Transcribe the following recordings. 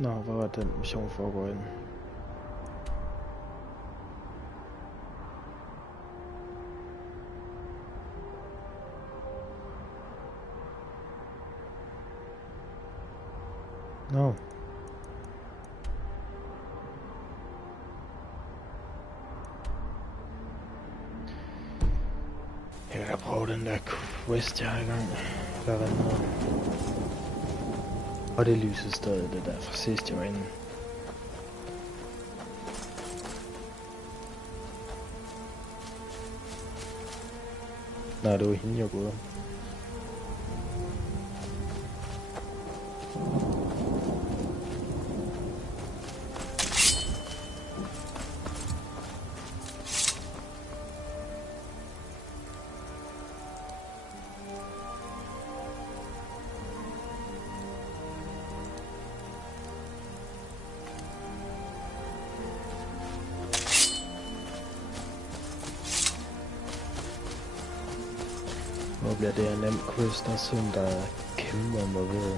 Nå, hvor var den mission foregår ind? Nå. Jeg kan prøve den der quest, jeg har i gang. Hvad var den? Og det lyser stadig, det der fra sidst jeg var inde. Nej, det var hende, jeg gået. Nu bliver det en nem quest, der sådan der kæmper mig ved.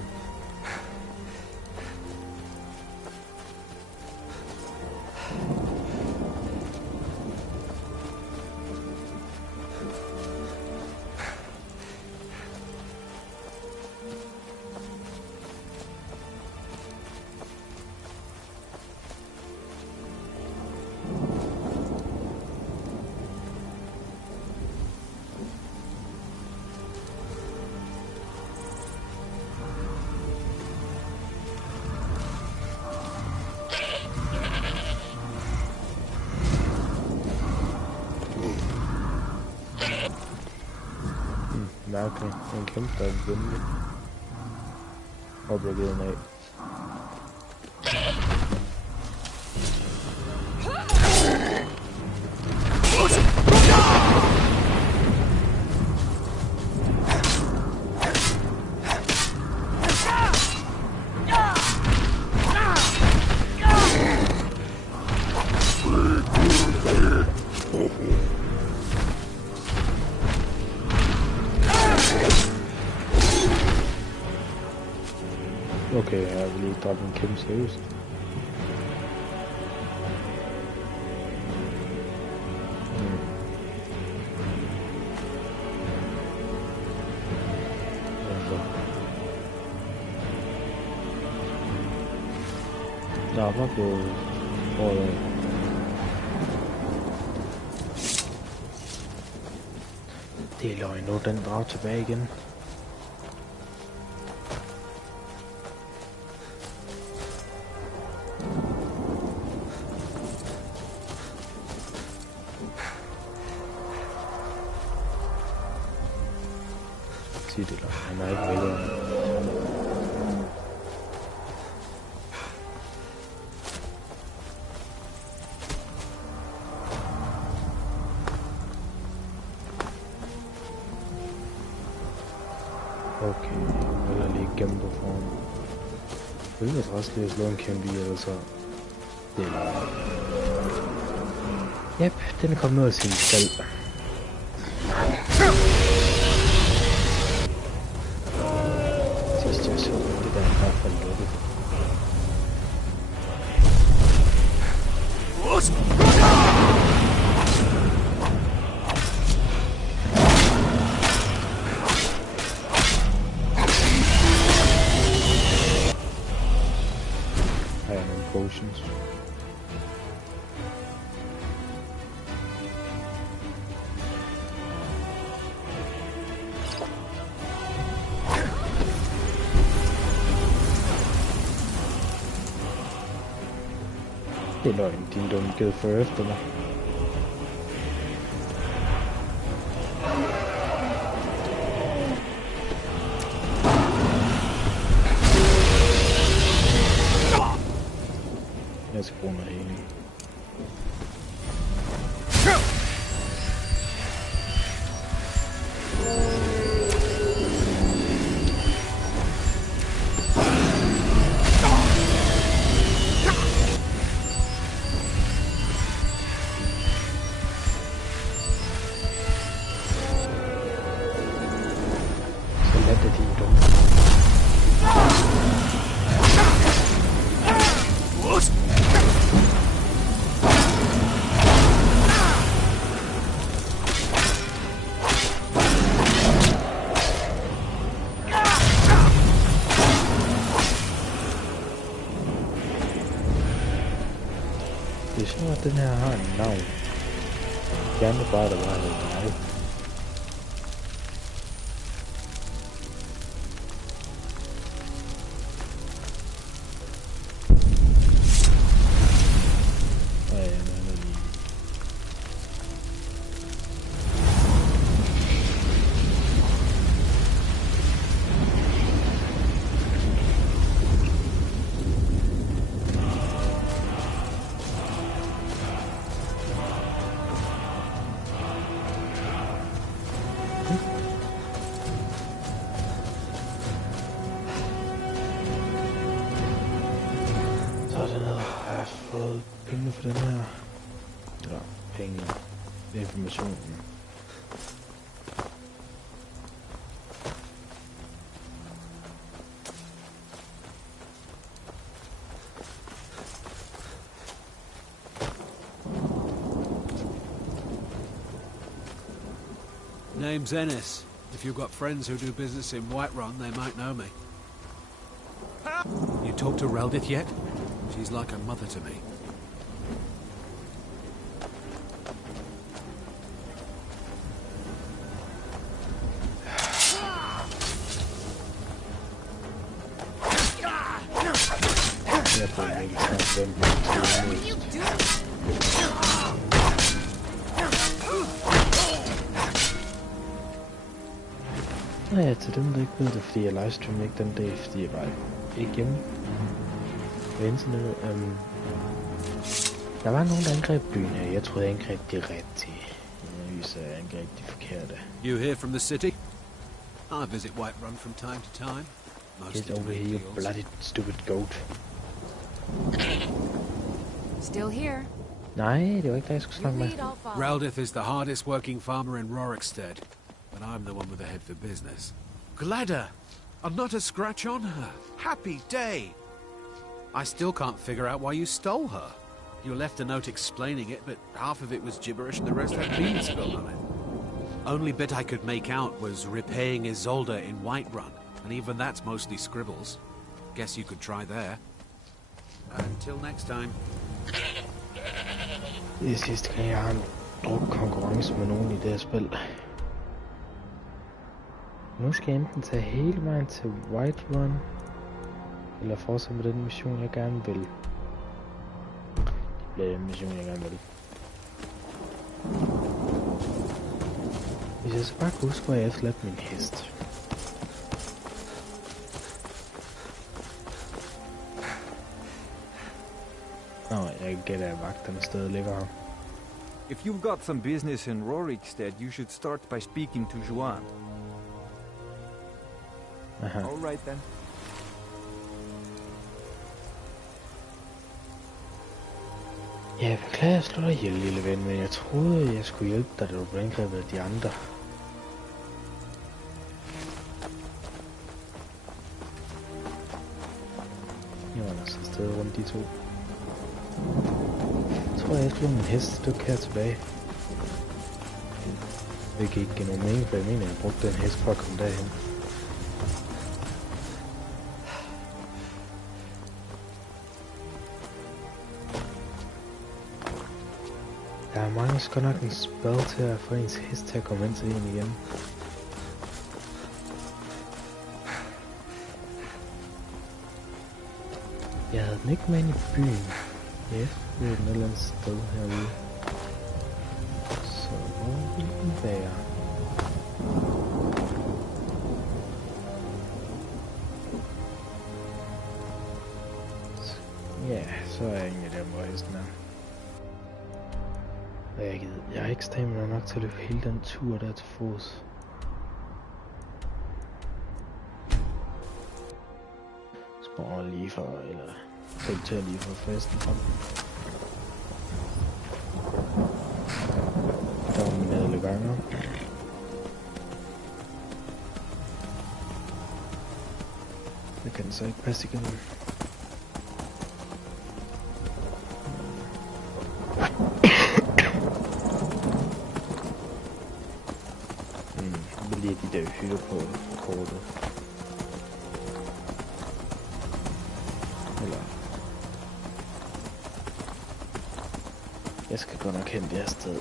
Mærkeligt. En kæmpe, der er venlig. Håber jeg givet den af. Okay, jeg vil lige droppe en kæmpe seriøst. Nå, hvor på året. Det er løgn nu, den drager tilbage igen. Sig det, han er ikke vælget. Okay, jeg vil lige gemme på foran. Jeg vil også lige slå en kæmpe i, eller så. Det er... Jep, den er kommet ud af sin stald. Sidst jeg så det der i hvert fald lukket. Har jeg nogle potions? Det er løgn, din dumme ged for efter mig. Jeg skal bruge noget healing. Så lad det din dumme. Det er sjovt, at den her har en navn. Gerne bare, der var lidt mig. For den her. Ja, penge. Informationen. Name's Ennis. If you've got friends who do business in Whiterun, they might know me. You talked to Reldith yet? She's like a mother to me. Ja, til dem der ikke ved det, fordi jeg livestreamer ikke den dag, fordi jeg var ikke hjemme på internettet. Der var nogen, der angreb byen her. Jeg troede, jeg angreb de rigtige. Jeg viser, jeg angreb de forkerte. You here from the city? I visit Whiterun from time to time. Get over here, you bloody stupid goat. Still here. Nej, det var ikke der, jeg skulle snakke med. Reldith is the hardest working farmer in Rorikstead, but I'm the one with the head for business. Gladder! And not a scratch on her. Happy day! I still can't figure out why you stole her. You left a note explaining it, but half of it was gibberish and the rest had beans spilled on it. Only bit I could make out was repaying Isolde in Whiterun, and even that's mostly scribbles. Guess you could try there. Until next time. Det er sidste gang, jeg har en drukkonkurrence med nogen i det her spil. Nu skal jeg enten tage hele vejen til Whiterun, eller fortsætte med den mission, jeg gerne vil. Det bliver den mission, jeg gerne vil. Hvis jeg så bare kan huske, hvor jeg efterladt min hest. Nå, jeg gætter, at vagterne stadig ligger her. If you've got some business in Rorikstead, you should start by speaking to Juan. All right then. Ja, jeg beklager, jeg slår dig ihjel, lille ven, men jeg troede, jeg skulle hjælpe dig, da du blev angrebet af de andre. Jeg var altså stadig rundt de to. Jeg tror, jeg slog min hest et stykke her tilbage. Det kan ikke give nogen mening, for jeg mener, jeg brugte den hest for at komme derhen. Der mangler sgu nok en spell til at få ens hest til at komme ind til en igen. Jeg havde den ikke med ind i byen. Jeg efterlod den et eller andet sted herude. Så hvor vil den være? Ja, så er jeg egentlig der, hvor hesten er. Og jeg har ikke stamina nok til at løbe hele den tur der til fods. Sprøjer lige for, eller til lige for festen frem. Der var min alle ganger. Det kan så ikke passe igen. Lige de der hylder på kortet. Eller Jeg skal godt nok hen det her sted.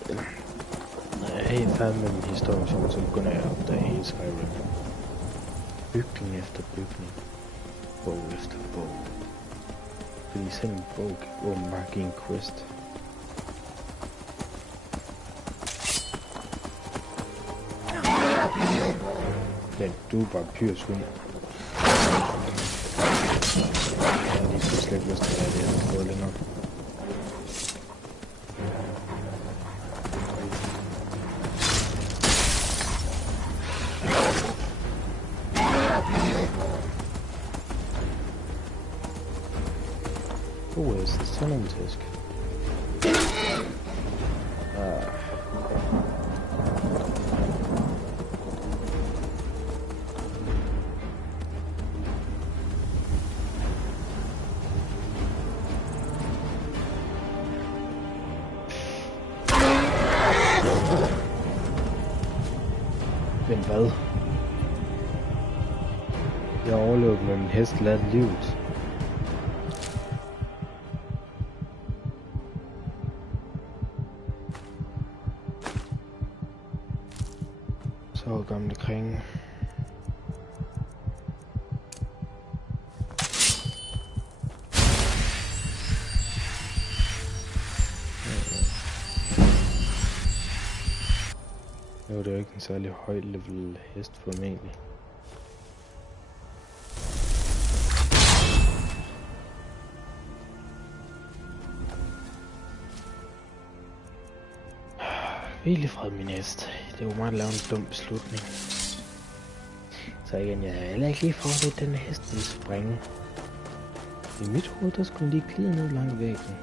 Når jeg er helt færdig med min historie, så begynder jeg at opdage hele Skyrim. Bygning efter bygning. Bog efter bog. Fordi selv en bog kan åbenbart give en quest. Ja, du er bare pyrskud. Jeg har lige slet ikke lyst til at være det her sted længere. Sådan en tæsk. Men hvad? Jeg overlevede med min hest ladt livet. Så gamle kring. Nu er det jo ikke en særlig høj level hest formentlig. Hvil i fred, min hest. Det var mig at lave en dum beslutning. Så igen, jeg er heller ikke lige forberedt, at denne hest ville springe. I mit hoved, der skulle lige glide ned langt væggen.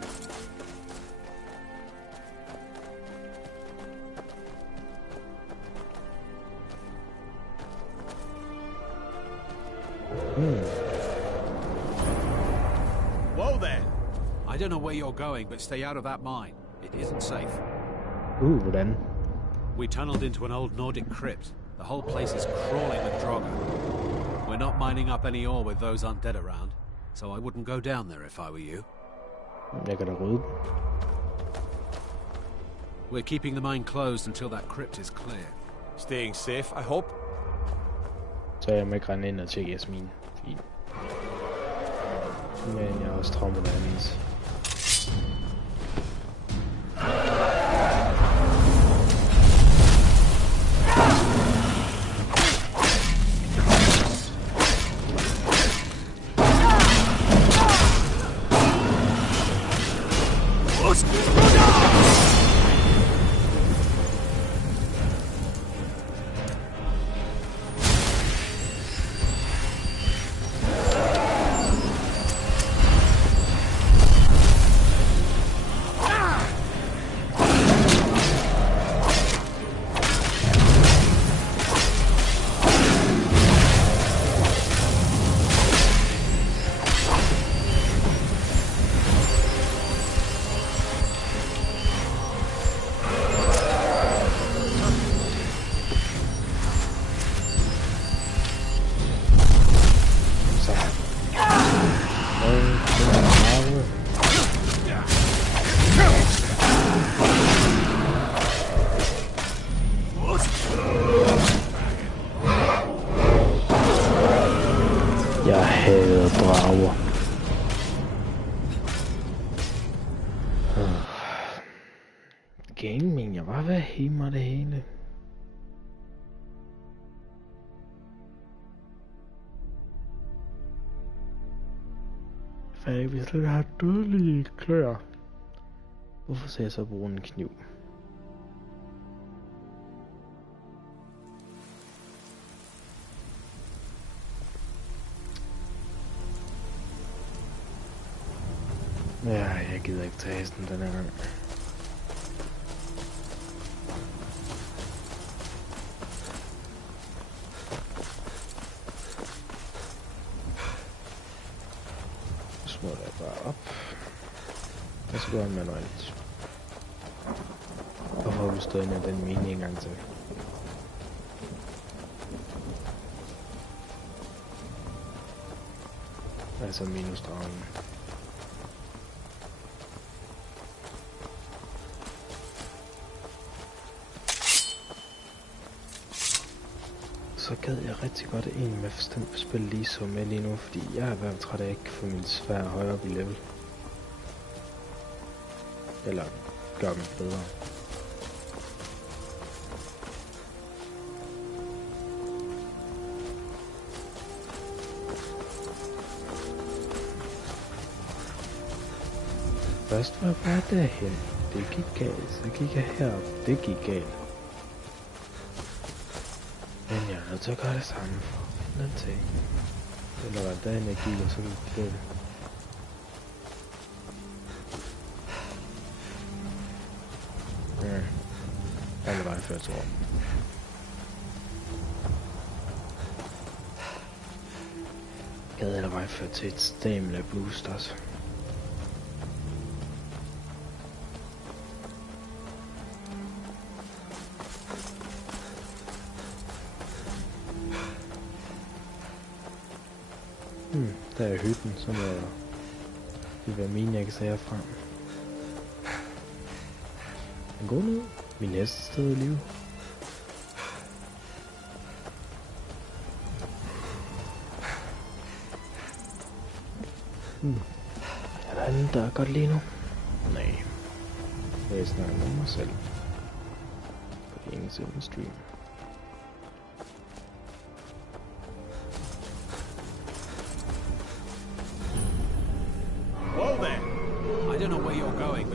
Whoa there! I don't know where you're going, but stay out of that mine. It isn't safe. Hvordan? We tunneled into an old Nordic crypt. The whole place is crawling with Draugr. We're not mining up any ore with those undead around, so I wouldn't go down there if I were you. Jeg kan da rydde. We're keeping the mine closed until that crypt is clear. Staying safe, I hope. Så jeg må ikke rende ind og tjekke Jasmin. Fint. Men jeg er også traumet af hendes. Jeg hader drager. Gaming, jeg var ved at hæve mig det hele. For jeg vil slet have dødelige klør. Hvorfor skal jeg så bruge en kniv? Ja, jeg gider ikke tage hesten den her gang. Så smutter jeg bare op. Og så går jeg manuelt. Og får vi stået med den mini en gang til. Altså minus dragen. så gad jeg rigtig godt en med forstand på spil lige så med lige nu, fordi jeg er i hvert fald træt af ikke få min svær højere op i level. Eller gør dem bedre. Først var jeg bare derhen. Det gik galt. Så gik jeg herop. Det gik galt. Men jeg er nødt til at gøre det samme for den ting. Eller var der energi, og så gik det. Ja. Alle vejen før, tror jeg. Gad alle vejen før til et stamina boost også. Der er hytten, som vil være mine, jeg kan se herfra. En god nyhed. Min næste sted i live. Er der andet, der er godt lige nu? Nej. Jeg snakker med mig selv. På det ene side stream.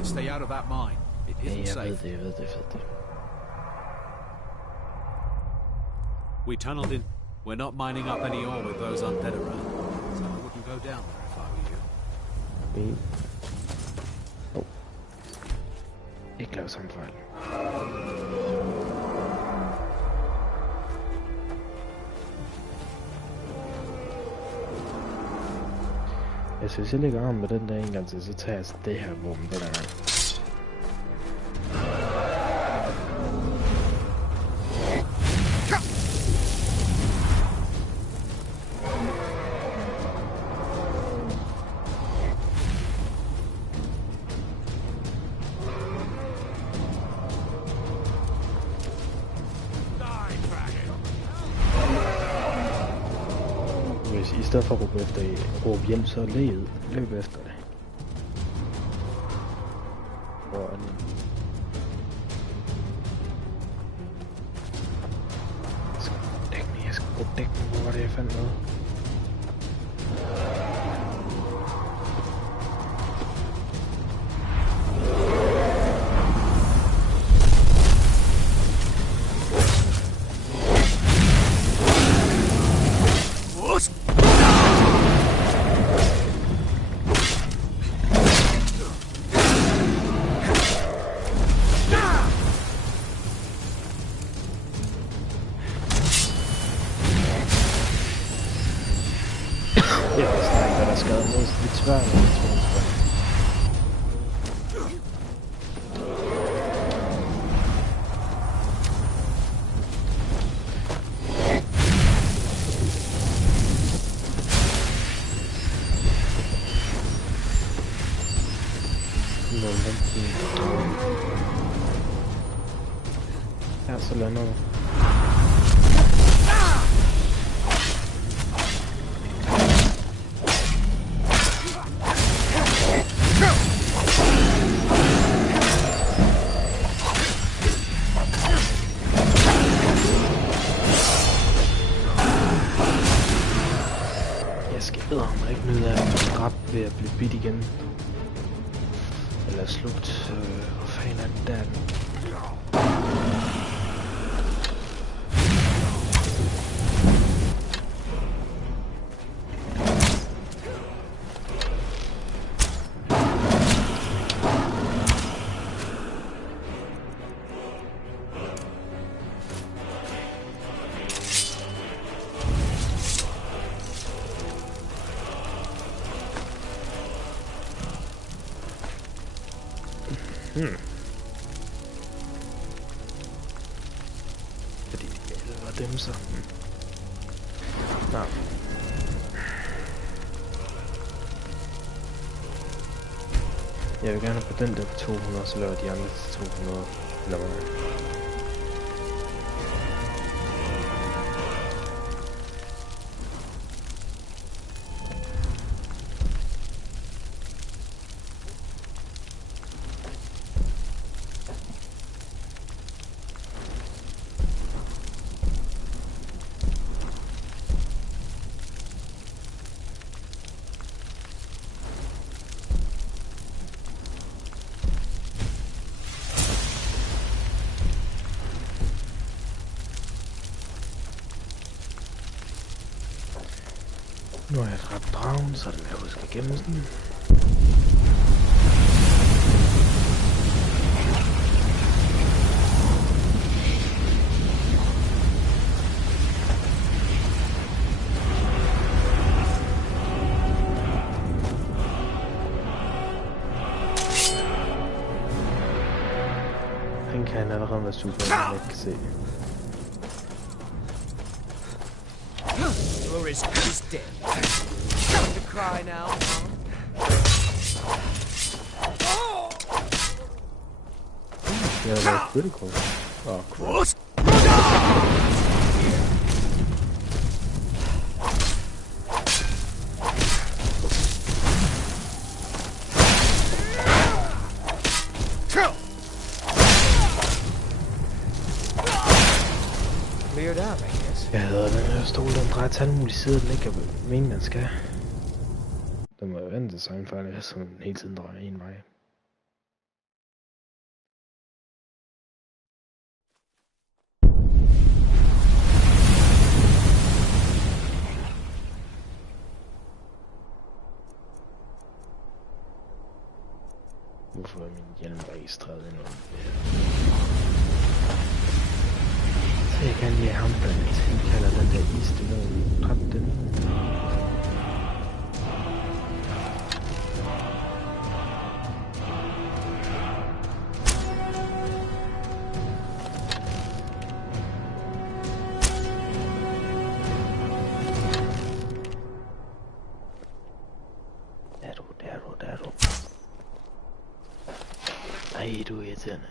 Stay out of that mine. It isn't safe. Jeg ved det. We tunneled in. We're not mining up any ore with those undead around, so I wouldn't go down there if I were you. Ikke lave samme fejl. Altså, hvis jeg lægger arm med den der en gang til, så tager jeg altså det her våben den gang. I stedet for at råbe hjem, så løb efter det. Hvor er den? Jeg skal gå dække mig, hvor det jeg fandt noget. Ja, så lander du. Jeg skal eddermame ikke nyde af at blive dræbt ved at blive bidt igen. Eller slugt. Hvor fanden er den der? Fordi det var dem så. Nå. Jeg vil gerne på den der på 200, så laver de andre til 200. Eller hvad? Nu har jeg dræbt dragen, så den kan huske at gemme den. Den kan allerede være super, jeg ikke kan se. Loris is dead. Time to cry now, huh? Yeah, that's critical. Oh, cool. Cleared up, I guess. Jeg hader den her stol, den drejer til alle mulige sider, den ikke kan mene, den skal. Den må jo være en designfejl, så den hele tiden drejer en vej. Hvorfor er min hjelm registreret endnu? Så jeg kan lige ham, der tilkalder den der isdæmon. Dræb den. Der er du. Ej, du er irriterende.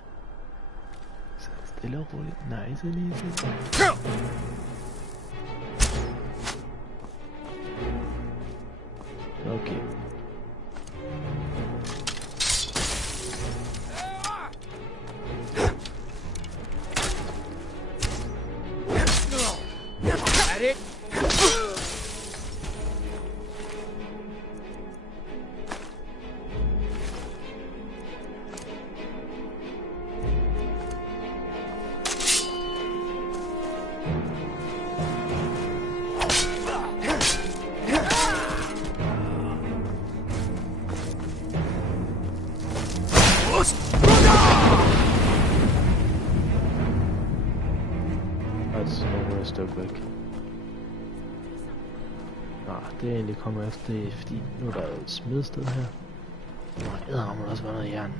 Så stille og roligt. Nej, så lige til. Okay. At it? Stykke væk. Nå, det er egentlig kommet efter det, fordi nu er der et smedsted her. Nå, der må også være noget jern.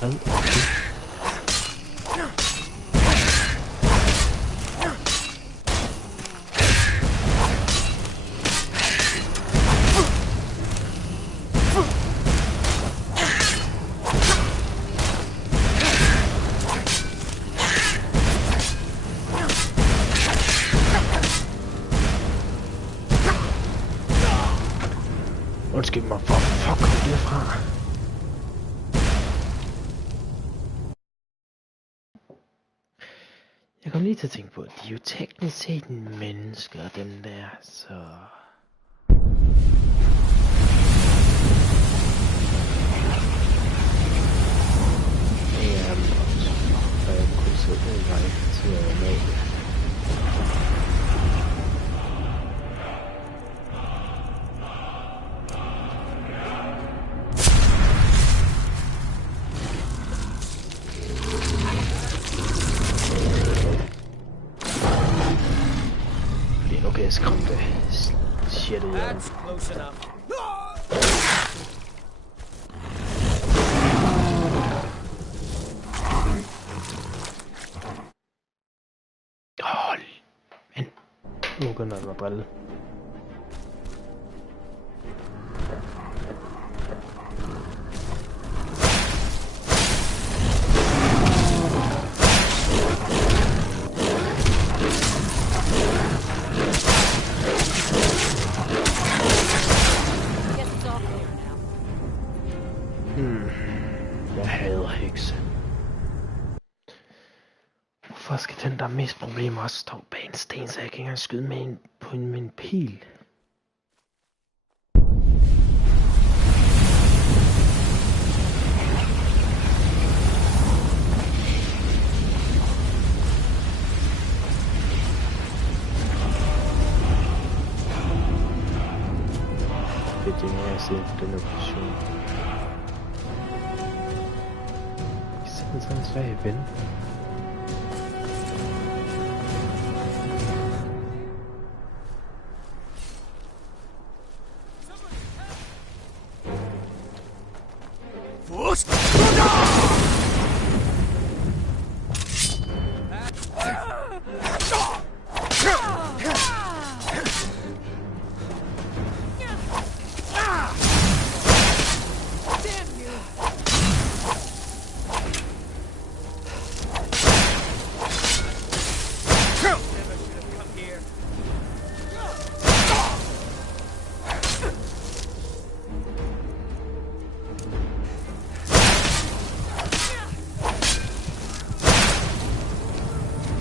Hvad? Undskyld mig, hvor fuck kom det fra? Jeg kom lige til at tænke på, at de er jo teknisk set mennesker, dem der, så... Jamen, og jeg kunne sætte en vej til at nå det. Skræmte shit ud af. That's close enough. Men nu begynder den at drille. Jeg hader hekse. Hvorfor skal den der mest problemer også stå bag en sten, så jeg kan ikke engang skyde med en pil? fedt, jeg er set på den operation. Det er sådan en svag ven.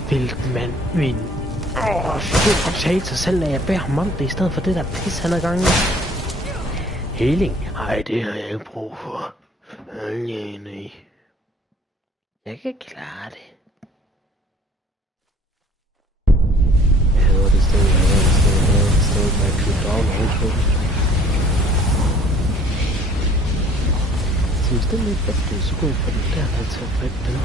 Vildt mand, min. Shit, sagde sig selv, at jeg beder ham om det, i stedet for det der pis, han er gang i. Healing? Ej, det har jeg ikke brug for. Nej. Jeg kan klare det. Jeg hader det sted, med at klippe dragen og helt på. Så hvis det er lidt bedre, så går jeg på den der, til at drikke den.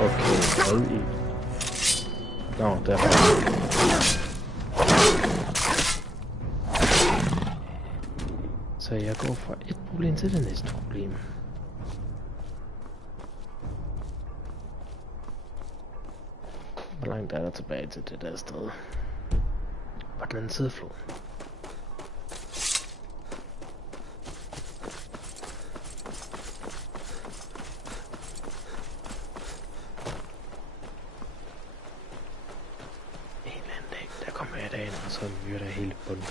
Okay, hold i. Nå, der er så jeg går fra et problem til det næste problem. Hvor langt er der tilbage til det der sted? På den anden side af floden. Så myrder jeg hele bunden.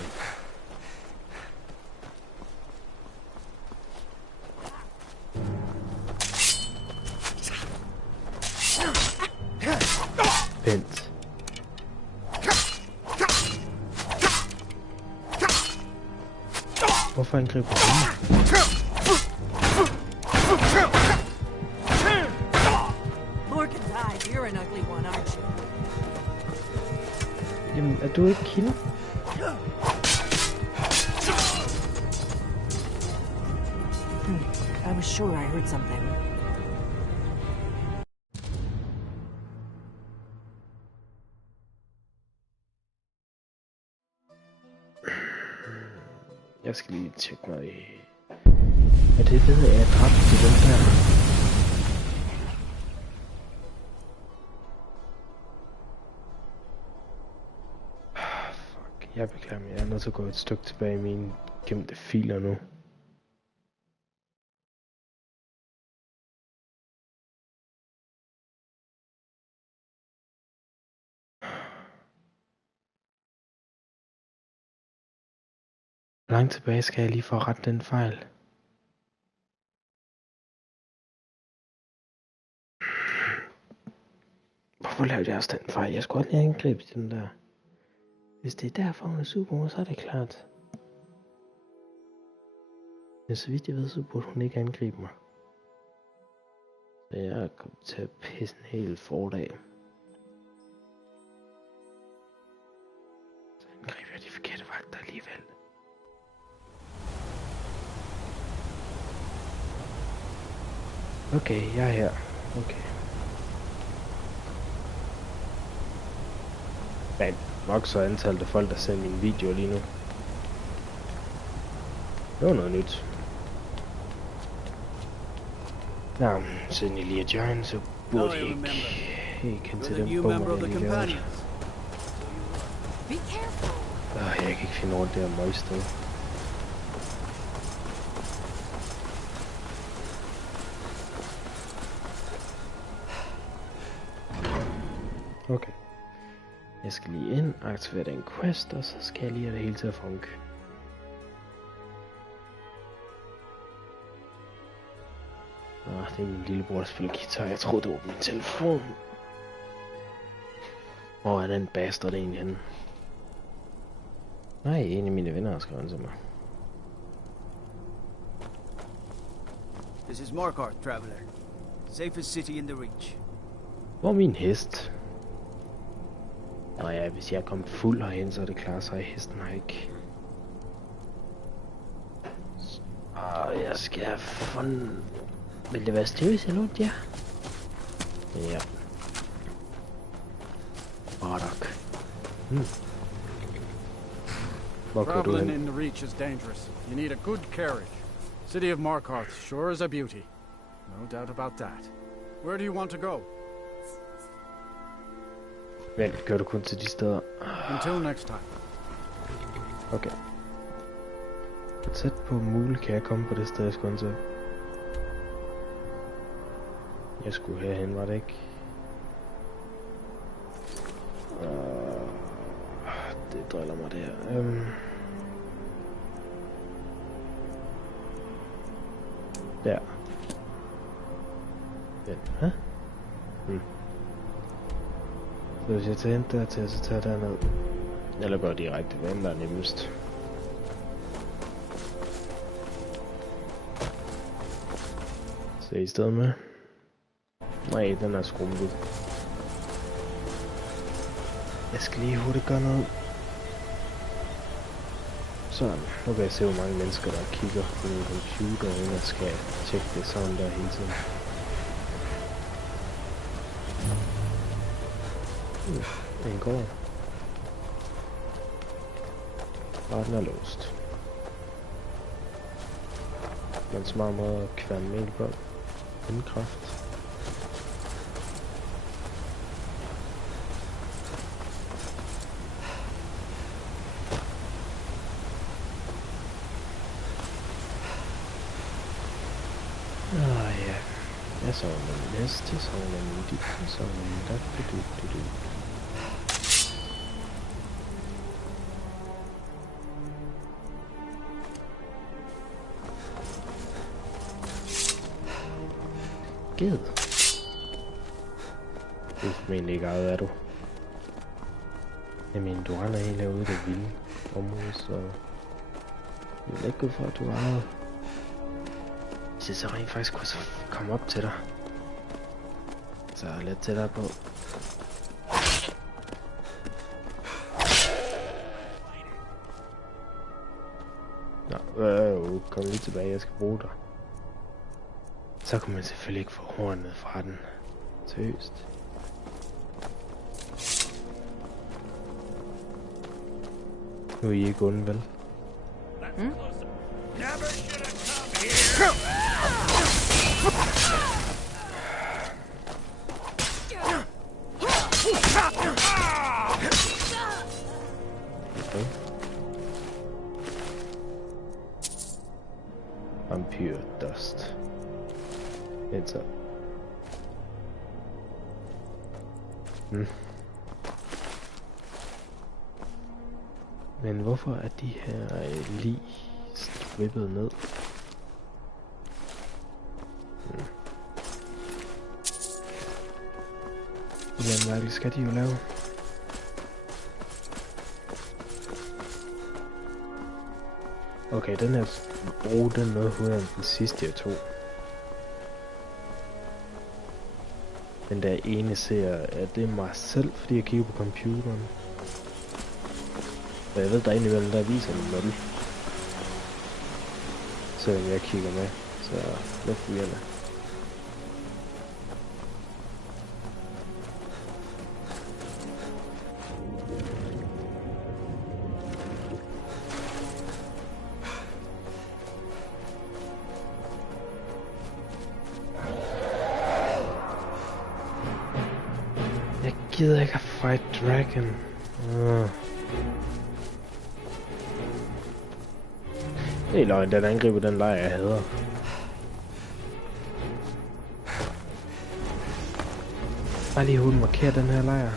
Vent. Hvorfor angriber du mig? Jamen, er du ikke kilde? I was sure I heard something. Jeg skal lige tjekke mig i... Er det ved, at jeg dræbte til den der? Fuck, jeg beklager mig. Jeg er nødt til at gå et stykke tilbage i mine gemte filer nu. Hvor langt tilbage skal jeg lige få ret den fejl? Hvorfor lavede jeg også den fejl? Jeg skulle aldrig angribe den der. Hvis det er derfor hun er super, så er det klart. Men så vidt jeg ved, så burde hun ikke angribe mig. Så jeg er kommet til at pisse en hel fordag. Så angriber jeg de forkerte vagter alligevel. Okay, jeg er her. Okay. Men nok så antallet af folk, der ser mine videoer lige nu. Det var noget nyt. Nå, siden jeg lige er join, så burde jeg ikke kende til den bog, jeg lige lavede. Jeg kan ikke finde rundt der møgsted. Okay. Jeg skal lige ind, aktivere den quest, og så skal jeg lige have det hele til at funke. Det er min lillebror, der spiller guitar. Jeg troede, det var min telefon. Hvor er den bastard egentlig henne? Nej, en af mine venner har skrevet til mig. This is Markarth, traveler. Safest city in the Reach. Hvor er min hest? Nå ja, hvis jeg kom fuld herhen, så er det klart, så er hesten her ikke. Og jeg skal have fundet... Vil det være stille, hvis jeg lånte jer? Ja. Bardock. Hvor går du Traveling hen? in the Reach is dangerous. You need a good carriage. City of Markarth sure is a beauty. No doubt about that. Where do you want to go? Vent, kører du kun til de steder? Until next time. Okay. Tæt på mule kan jeg komme på det sted, jeg skal hen til. Jeg skulle herhen, var det ikke? Det driller mig det her. Der. Vent, hæ? Så hvis jeg tager hen dertil, så tager jeg derned. Eller går direkte, hvem der er nemmest. Så i stedet med. Nej, den er skrumpet. Jeg skal lige hurtigt gøre noget. Sådan, nu kan jeg se, hvor mange mennesker der kigger på min computer, inden jeg skal tjekke det sådan der hele tiden. Den går. Og den er låst. En smart måde at kværne mel på. Vindkraft. Ja. Jeg savner min hest, jeg savner min dit, jeg savner min dat. Ged. Du er formentlig ikke ejet, er du? Jeg mener, du render helt herude i det vilde område, så... Jeg vil ikke gå for, at du er ejet. Hvis jeg så rent faktisk kunne så komme op til dig. Så er jeg lidt tættere på. Nå, kom lige tilbage, jeg skal bruge dig. Så kan man selvfølgelig ikke få hornet fra den. Tøst. Nu er I ikke onde, vel? Okay. Vampyr dust. Enter. Men hvorfor er de her lige strippet ned? Hvordan mærkeligt skal de jo lave? Okay, den her bruge den noget hurtigere end den sidste jeg tog. Den der ene ser, at det er mig selv, fordi jeg kigger på computeren. Og jeg ved, der er indimellem, der viser en 0. Selvom jeg kigger med, så lidt forvirrende. Jeg gider ikke at fight dragon. Det er løgn, den angriber den lejr, jeg hader. Bare lige hurtigt markere den her lejr.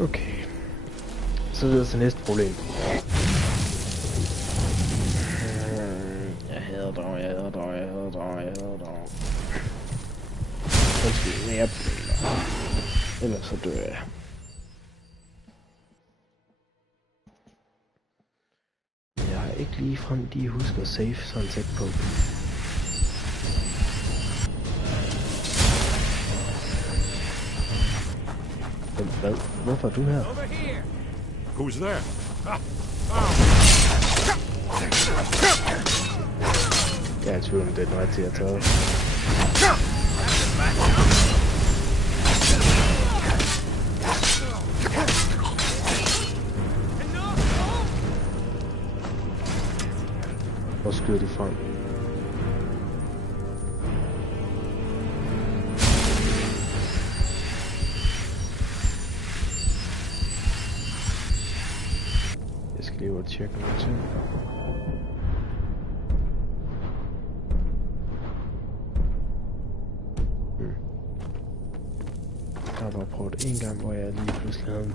Okay. Så videre til næste problem. Jeg hader drag. Undskyld, mere problemer. Ellers så dør jeg. Jeg har ikke ligefrem lige husket at save sådan tæt på. Hvad? Hvorfor er du her? Who's there? Jeg er i tvivl om det er den rigtige at tage. Hvor skyder de frem? Jeg skal lige over og tjekke noget til. Jeg har bare prøvet en gang, hvor jeg lige pludselig havde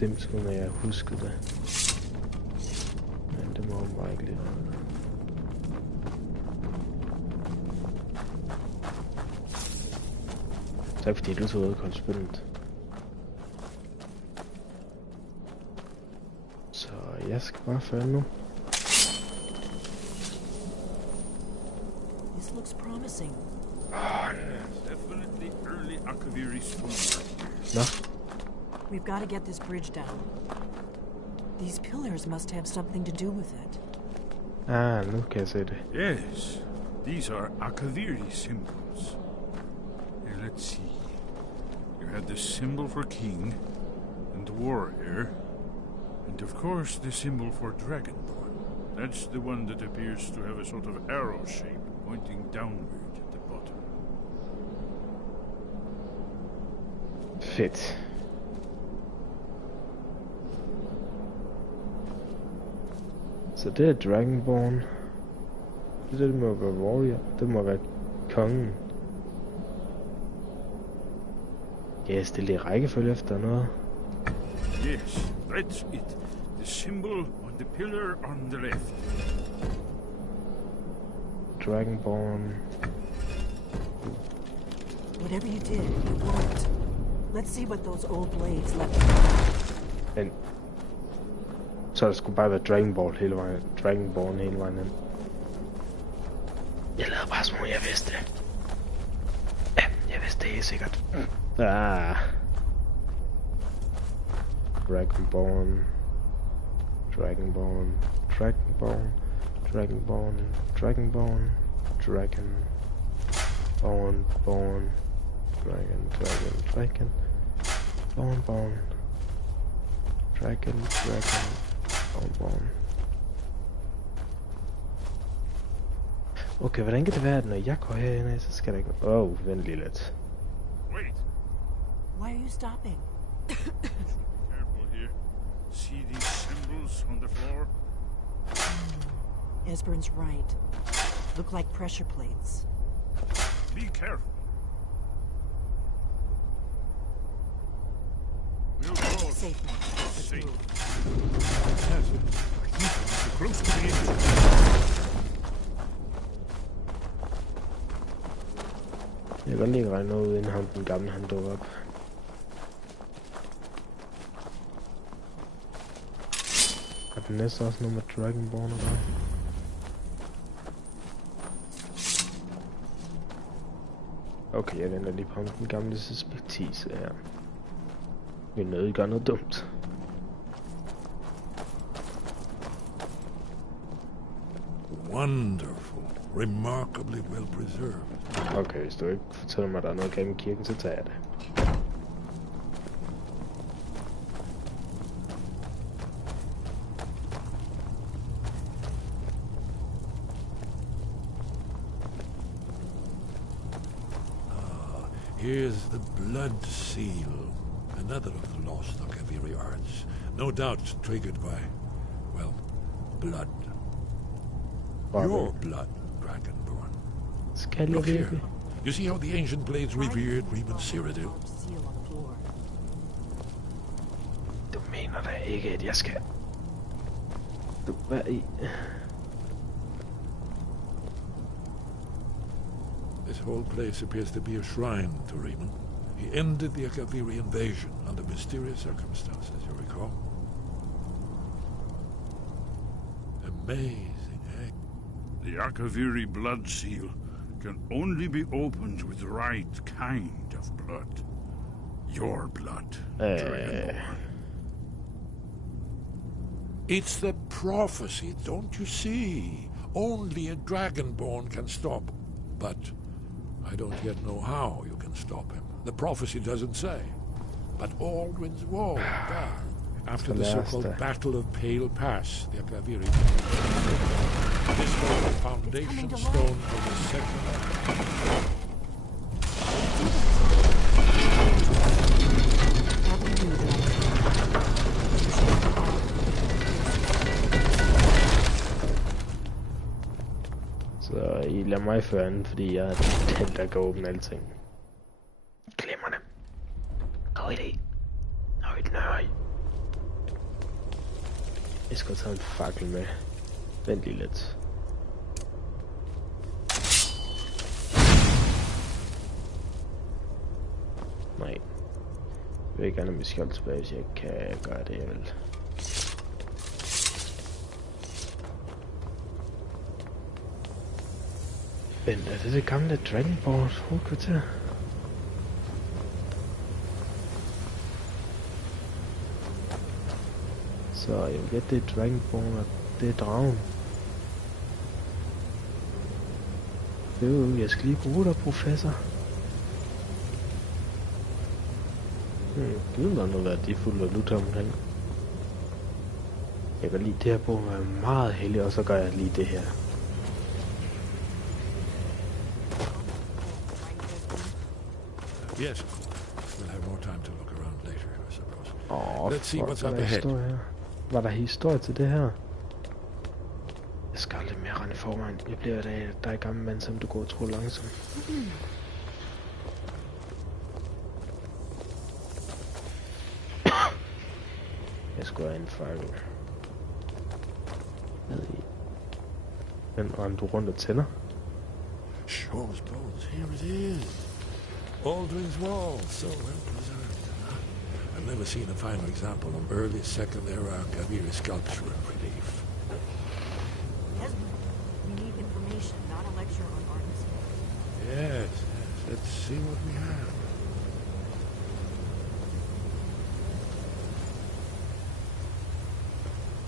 dem skud, når jeg huskede det. Men det må man bare ikke lidt. Tak fordi du tog ud og spændende. Så jeg skal bare følge nu. This looks promising. Definitely early Akaviri spooner. Nå. We've got to get this bridge down. These pillars must have something to do with it. Nu kan jeg se det. Yes, these are Akaviri symbols. Here, let's see. You had the symbol for king and warrior, and of course the symbol for dragonborn. That's the one that appears to have a sort of arrow shape pointing downward at the bottom. Fedt. Så det er Dragonborn. Det må være warrior. Det må være kongen. Jeg stiller i rækkefølge efter noget. Yes, that's it. The symbol on the pillar on the left. Dragonborn. Whatever you did, it worked. Let's see what those old blades left. Men så der skulle bare være Dragonborn hele vejen ind. Jeg lavede bare som om jeg vidste det. Ja, jeg vidste det helt sikkert. Dragonborn. Dragon. Okay, hvordan kan det være, at når jeg går herinde, så skal der ikke... vent lige lidt. Wait, Why are you stopping? careful here. See these symbols on the floor? Esbern's right. Look like pressure plates. Be careful. We'll go Safe now. Let's safe. move. Yes, I think we're close to the edge. Jeg kan godt lige regne noget ud, inden ham den gamle han dukker op. Er den næste også noget med Dragonborn eller hvad? Okay, jeg venter lige på ham den gamle expertise her. Vi nødt gør noget dumt. Wonderful. Remarkably well preserved. Okay, hvis du ikke fortæller mig, at der er noget galt med kirken, så tager jeg det. Here's the blood seal. Another of the lost Akaviri arts. No doubt triggered by, well, blood. Your blood, Dragonborn. Look here. You see how the ancient blades revered Reman Cyrodiil? Seal on the floor. mener da ikke, at jeg skal... Hvad i... This whole place appears to be a shrine to Riemann. He ended the Akaviri invasion under mysterious circumstances, you recall? Amazing, eh? The Akaviri blood seal can only be opened with the right kind of blood. Your blood, Dragonborn. It's the prophecy, don't you see? Only a Dragonborn can stop. But I don't yet know how you can stop him. The prophecy doesn't say. But Aldrin's Wall died. After the so-called Battle of Pale Pass, the Akaviri... This was the foundation stone of the second... Så I lader mig føre anden, fordi jeg er den, der kan åbne alting. Glemmerne. God idé. Nøj. Jeg skal tage en fakkel med. Vent lige lidt. Nej. Jeg vil ikke gerne have mit skjold tilbage, hvis jeg kan gøre det, jeg vil. Vent, er det gamle Dragonborn hovedkvarter? Så jeg ved, det er Dragonborn, og det er dragen. Jeg skal lige bruge dig, professor. Gud, der er noget værdifuldt at lutte omkring. Jeg kan lide det her på at være meget heldig, og så gør jeg lige det her. Yes, of course. We'll have more time to look around later, I suppose. Let's see what's up ahead. Var der historie til det her? Jeg skal aldrig mere rende foran. Jeg bliver dig gammel mand, som du går og tror langsomt. Jeg skulle have en fakkel. Ned i. Men rendte du rundt og tænder? Shaw's bones, here it is. Aldrin's Wall, so well preserved. I've never seen a finer example of early Second Era Akaviri sculpture and relief. We need information, not a lecture on arts. Yes. Let's see what we have.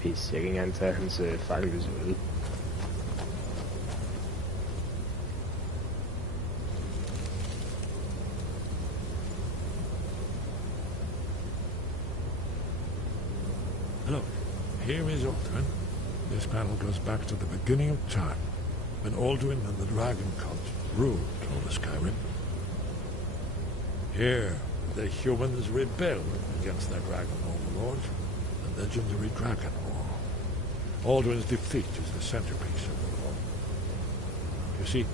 Pis, jeg kan ikke engang tage hans fakkel, hvis jeg vil. Look, here is Aldrin. This panel goes back to the beginning of time, when Aldrin and the Dragon Cult ruled over Skyrim. Here, the humans rebelled against their dragon overlord, the legendary Dragon War. Aldrin's defeat is the centerpiece of the war. You see,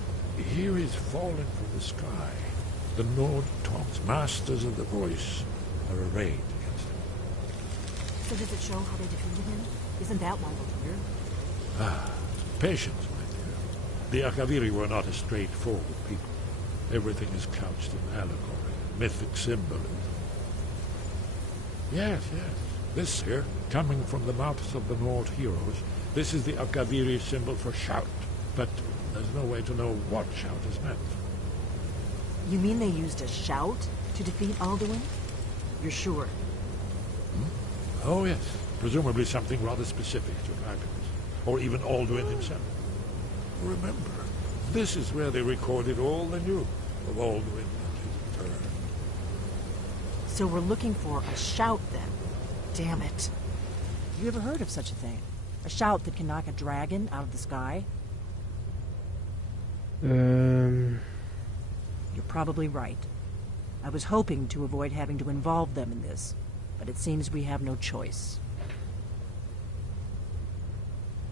here is falling from the sky. The Nord Taunts, masters of the voice, are arrayed against him. So does it show how they defeated him? Isn't that why we're here? Patience, my dear. The Akaviri were not a straightforward people. Everything is couched in allegory, mythic symbolism. Yes. This here, coming from the mouths of the Nord heroes, this is the Akaviri symbol for shout. But there's no way to know what shout is meant. You mean they used a shout to defeat Alduin? You're sure? Oh, yes. Presumably something rather specific to dragons. Or even Alduin himself. Remember, this is where they recorded all they knew of Alduin and his return. So we're looking for a shout, then. Damn it. You ever heard of such a thing? A shout that can knock a dragon out of the sky? You're probably right. I was hoping to avoid having to involve them in this, but it seems we have no choice.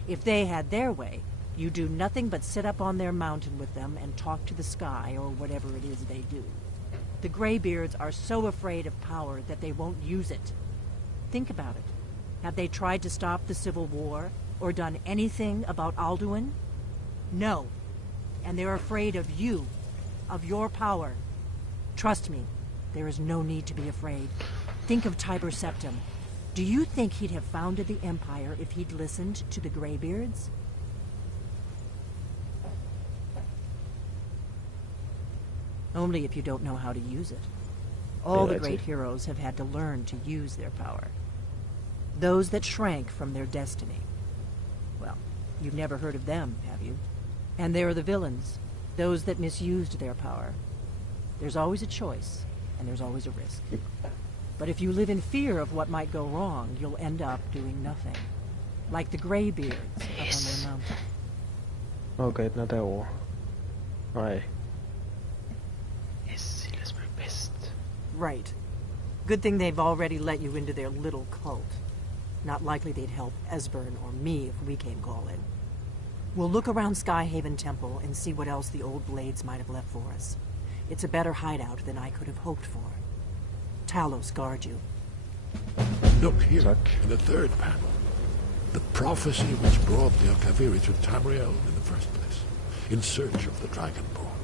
If they had their way, you do nothing but sit up on their mountain with them and talk to the sky, or whatever it is they do. The Greybeards are so afraid of power that they won't use it. Think about it. Have they tried to stop the Civil War or done anything about Alduin? No. And they're afraid of you, of your power. Trust me, there is no need to be afraid. Think of Tiber Septim. Do you think he'd have founded the Empire if he'd listened to the Greybeards? Only if you don't know how to use it. All the great heroes have had to learn to use their power. Those that shrank from their destiny. Well, you've never heard of them, have you? And there are the villains, those that misused their power. There's always a choice, and there's always a risk. But if you live in fear of what might go wrong, you'll end up doing nothing. Like the Greybeards up on their mountain. Okay, den er derovre. Nej. Yes, let's my best. Right. Good thing they've already let you into their little cult. Not likely they'd help Esbern or me if we came calling. We'll look around Skyhaven Temple and see what else the old blades might have left for us. It's a better hideout than I could have hoped for. Talos guard you. Look here, in the third panel. The prophecy which brought the Akaviri to Tamriel in the first place, in search of the Dragonborn.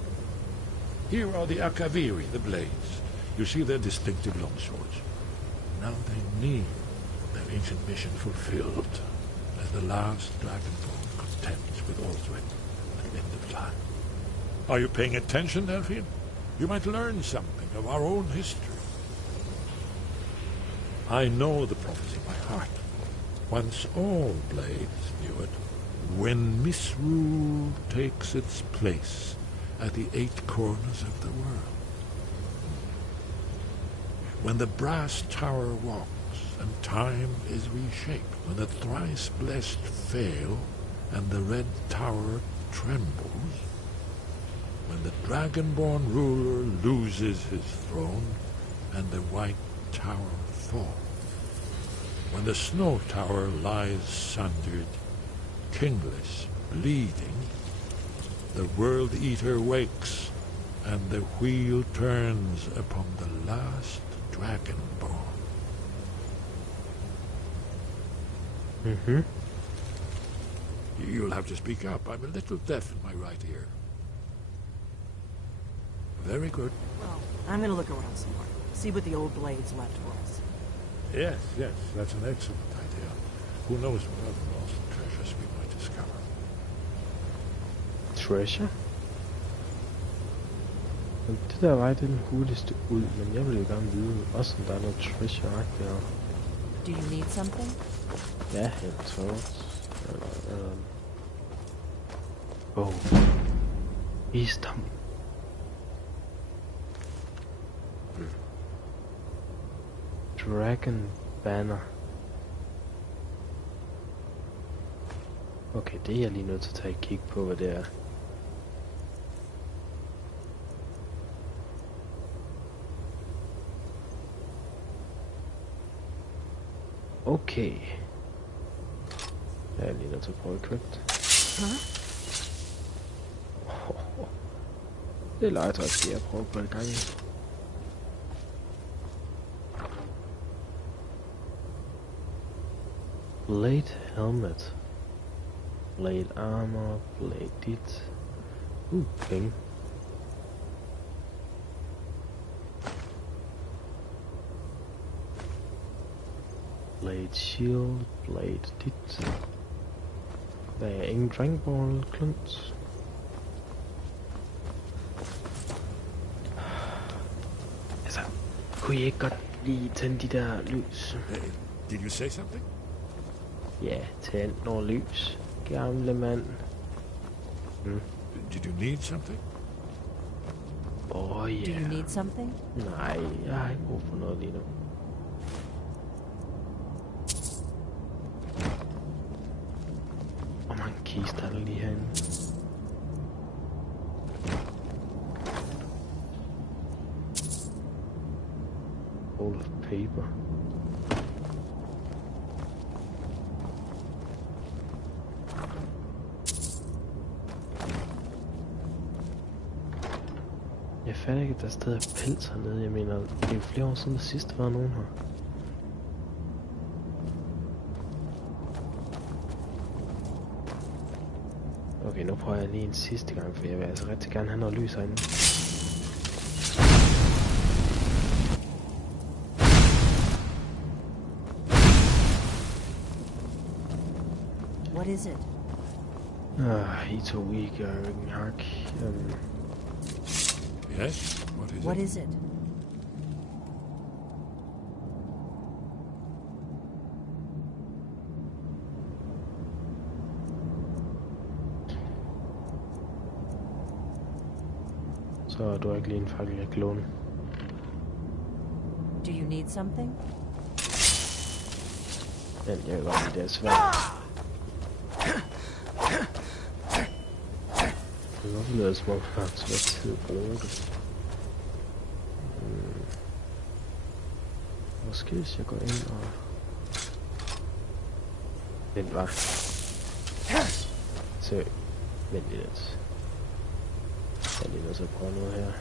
Here are the Akaviri, the blades. You see their distinctive longswords. Now they need their ancient mission fulfilled, as the last Dragonborn contends with Aldrin at the end of time. Are you paying attention, Delphine? You might learn something of our own history. I know the prophecy by heart. Once all blades knew it. When misrule takes its place at the 8 corners of the world. When the brass tower walks and time is reshaped. When the thrice blessed fail and the red tower trembles. When the Dragonborn ruler loses his throne and the white tower falls. When the snow tower lies sundered, kingless, bleeding, the World Eater wakes, and the wheel turns upon the last Dragonborn. Mm-hmm. You'll have to speak up. I'm a little deaf in my right ear. Very good. Well, I'm gonna look around some more. See what the old blades left for us. Yes, that's an excellent idea. Who knows what other lost treasures we might discover. Treasure? Men det der vej, det er den hurtigste ud, men jeg vil jo gerne vide, også om der er noget treasure-agtigt her. Do you need something? Ja, en torch. Oh. Wisdom. Dragon Banner. Okay, det er jeg lige nødt til at tage et kig på, hvad det er. Okay. Jeg er lige nødt til at prøve at købe det. Det er legetøj, skal jeg prøve på en gang. Blade helmet. Blade armor. Blade dit. Penge. Blade shield. Blade dit. Der er ingen Dragonborn klunt. Altså, kunne I ikke godt lige tænde de der lys? Did you say something? Ja, tænd nogle lys, gamle mand. Did you need something? Oh yeah. Do you need something? Nej, jeg har ikke brug for noget lige nu. Hvor mange kister er der lige herinde? Roll of paper. Jeg fatter ikke, at der stadig er pels hernede. Jeg mener, det er jo flere år siden, der sidst var nogen her. Okay, nu prøver jeg lige en sidste gang, for jeg vil altså rigtig gerne have noget lys herinde. What is it? I to weak, hak. Yes? What What is it? Så du har ikke lige en fakkel, jeg kan låne. Do you need something? Men jeg kan godt lide, det er svært. Det kan godt lyde, som om jeg har svært tid at bruge det. Måske hvis jeg går ind og... Vent bare. Så vent lidt. Jeg er lige nødt til at prøve noget her.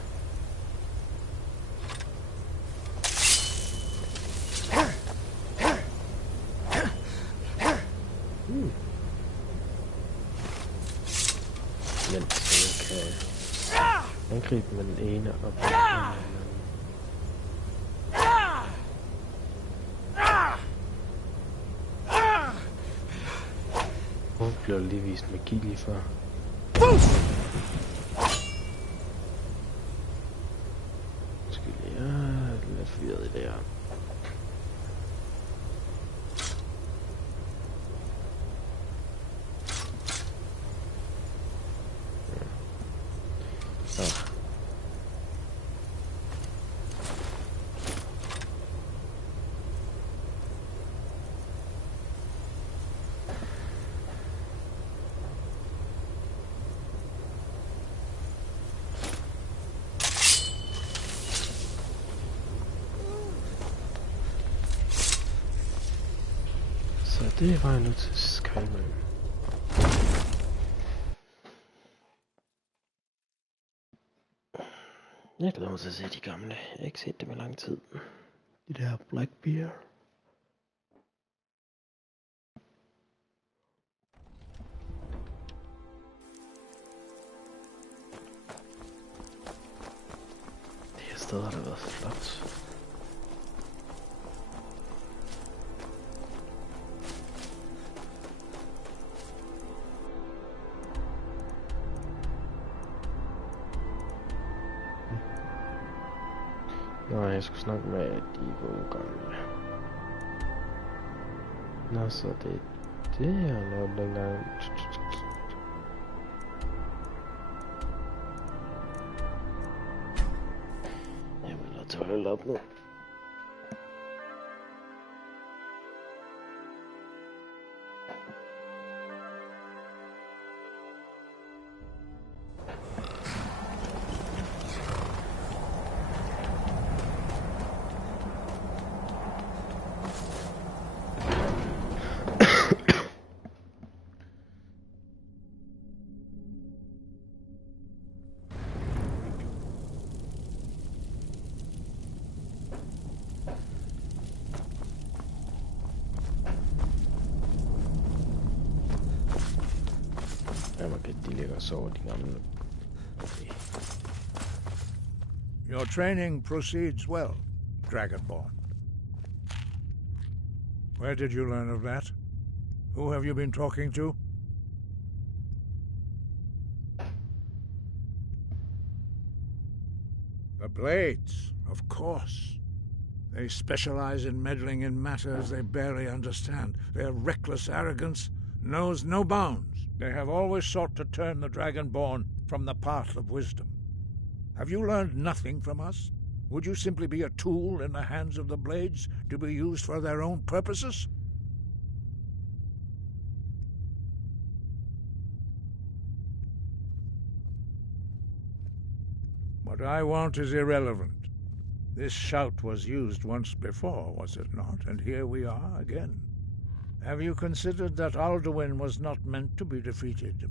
Men så jeg kan angribe med den ene og den anden. Hvorfor blev der lige vist magi lige før? Måske lige lidt forvirret i det her. Så det var nu til Skyrim. Jeg glæder mig til at se de gamle. Jeg har ikke set dem i lang tid. De der Blackbeard. Det her sted har da været flot. Nå, jeg skulle snakke med de gode gamle. Nå, så det er det, jeg har lavet dengang. Jeg vil lade tøjle op nu. De ligger og sover, de gamle. Okay. Your training proceeds well, Dragonborn. Where did you learn of that? Who have you been talking to? The Blades, of course. They specialize in meddling in matters they barely understand. Their reckless arrogance knows no bounds. They have always sought to turn the Dragonborn from the path of wisdom. Have you learned nothing from us? Would you simply be a tool in the hands of the Blades to be used for their own purposes? What I want is irrelevant. This shout was used once before, was it not? And here we are again. Have you considered that Alduin was not meant to be defeated?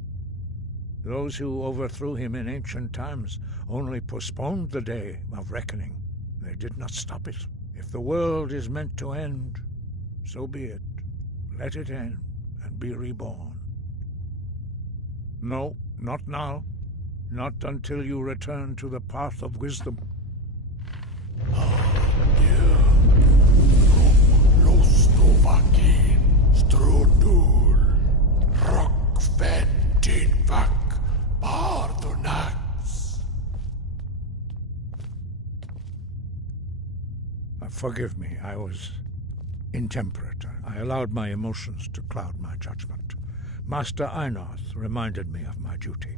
Those who overthrew him in ancient times only postponed the day of reckoning. They did not stop it. If the world is meant to end, so be it. Let it end and be reborn. No, not now. Not until you return to the path of wisdom. Forgive me, I was intemperate. I allowed my emotions to cloud my judgment. Master Einarth reminded me of my duty.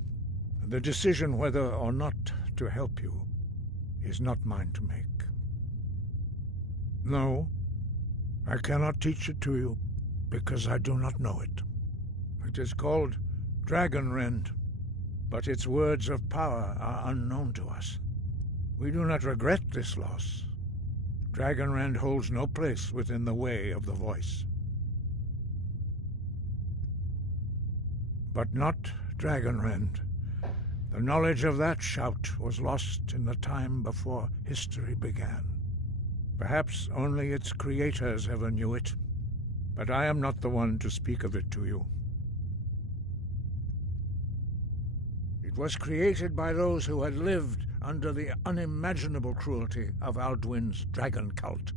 The decision whether or not to help you is not mine to make. No, I cannot teach it to you, because I do not know it. It is called Dragonrend, but its words of power are unknown to us. We do not regret this loss. Dragonrend holds no place within the way of the voice. But not Dragonrend. The knowledge of that shout was lost in the time before history began. Perhaps only its creators ever knew it, but I am not the one to speak of it to you. It was created by those who had lived under the unimaginable cruelty of Alduin's dragon cult.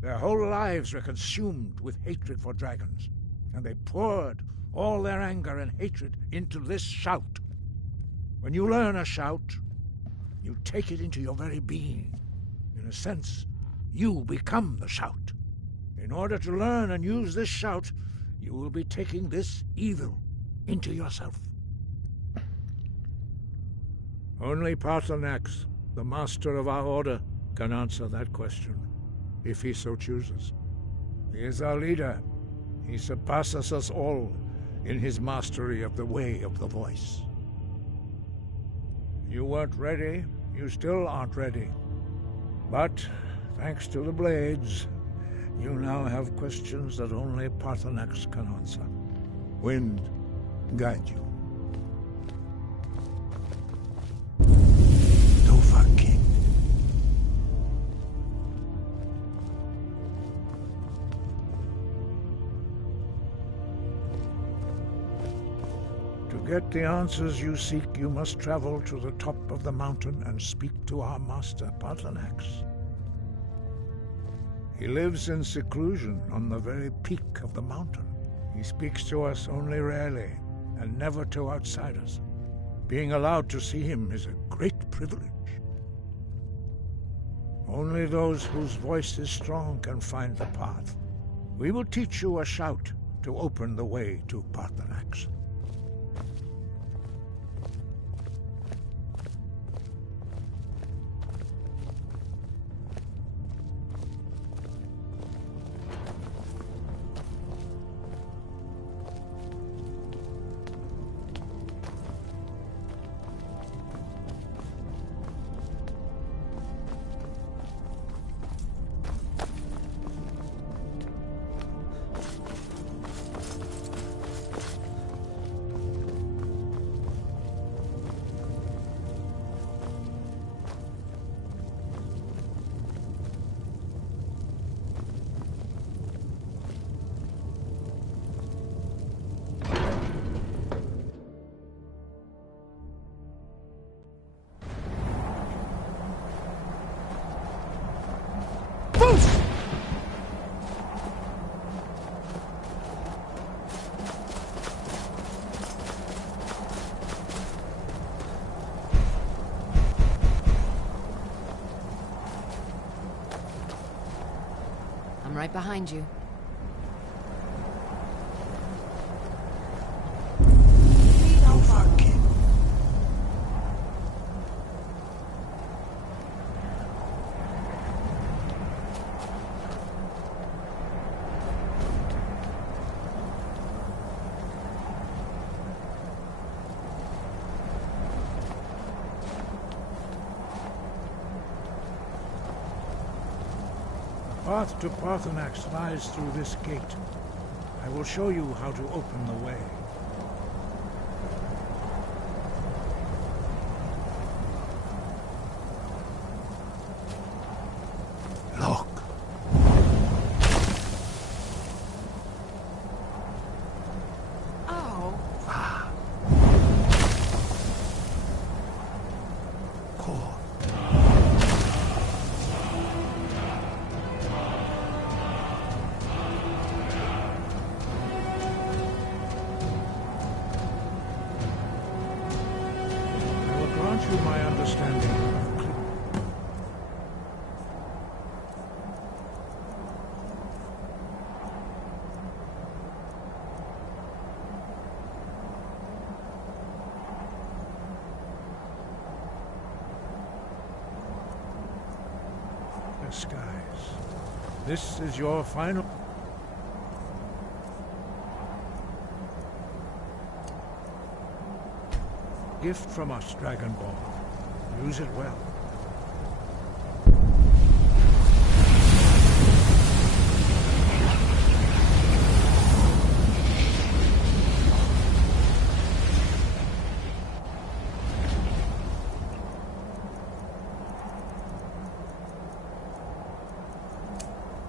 Their whole lives were consumed with hatred for dragons, and they poured all their anger and hatred into this shout. When you learn a shout, you take it into your very being. In a sense, you become the shout. In order to learn and use this shout, you will be taking this evil into yourself. Only Paarthurnax, the master of our order, can answer that question, if he so chooses. He is our leader. He surpasses us all in his mastery of the way of the voice. You weren't ready. You still aren't ready. But, thanks to the blades, you now have questions that only Paarthurnax can answer. Wind, guide you. To get the answers you seek, you must travel to the top of the mountain and speak to our master, Paarthurnax. He lives in seclusion on the very peak of the mountain. He speaks to us only rarely, and never to outsiders. Being allowed to see him is a great privilege. Only those whose voice is strong can find the path. We will teach you a shout to open the way to Paarthurnax. I'm right behind you. The path to Paarthurnax lies through this gate. I will show you how to open the way. Look. Oh. the skies. This is your final... gift from us, Dragonborn. Use it well.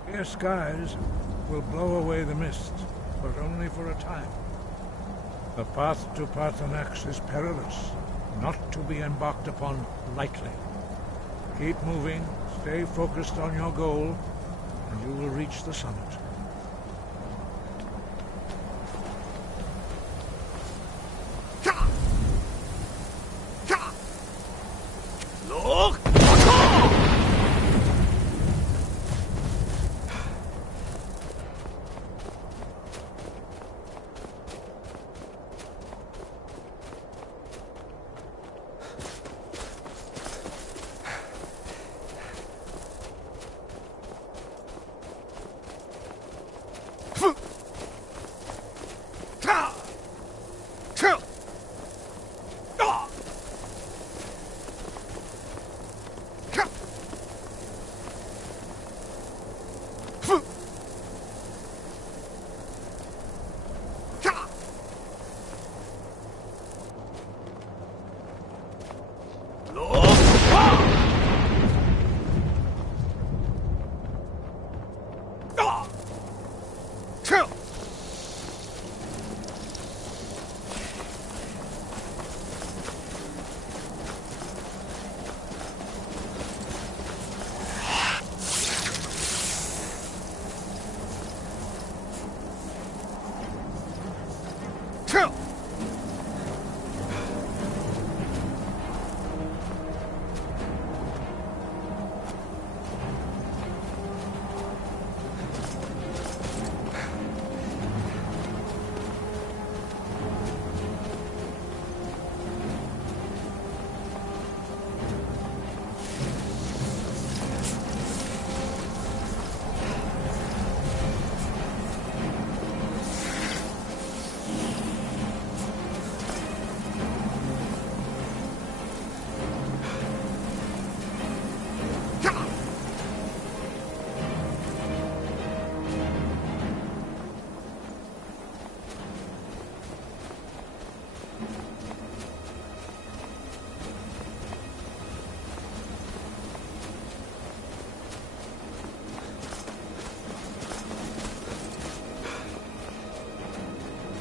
Clear skies will blow away the mist, but only for a time. The path to Paarthurnax is perilous, not to be embarked upon lightly. Keep moving, stay focused on your goal, and you will reach the summit.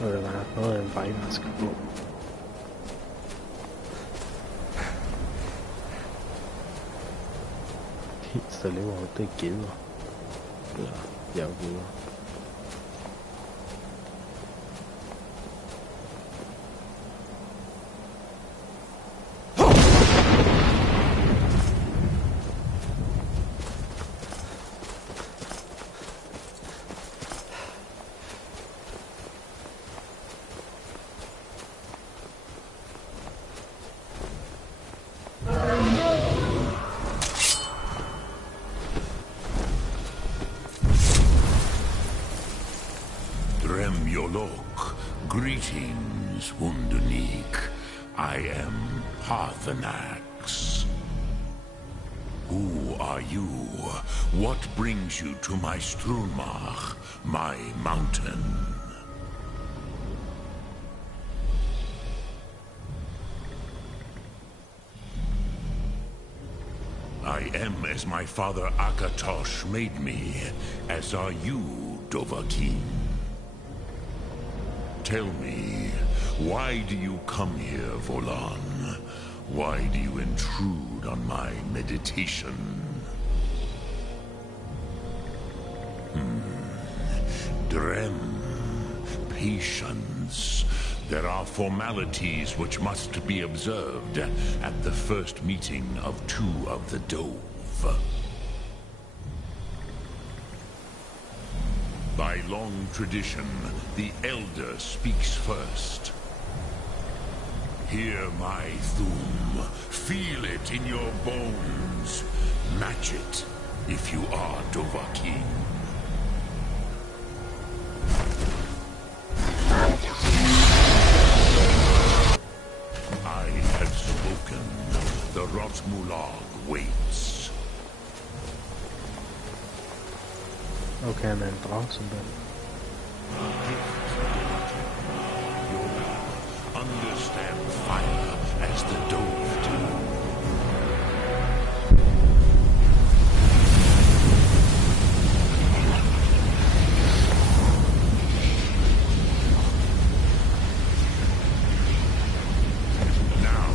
Nu er der godt nok noget af en vej, man skal gå. Det eneste, der lever, det er geder. Eller bjerggeder. Greetings, Wunderneek. I am Paarthurnax. Who are you? What brings you to my Strunmach, my mountain? I am as my father Akatosh made me, as are you, Dovahkiin. Tell me, why do you come here, Volan? Why do you intrude on my meditation? Drem, patience. There are formalities which must be observed at the first meeting of two of the Dove. By long tradition, the Elder speaks first. Hear my Thum. Feel it in your bones. Match it if you are Dovahkiin. I have spoken. The Rotmulag waits. Okay, med en dragsymbol. Understand fire as the Dove do. Now,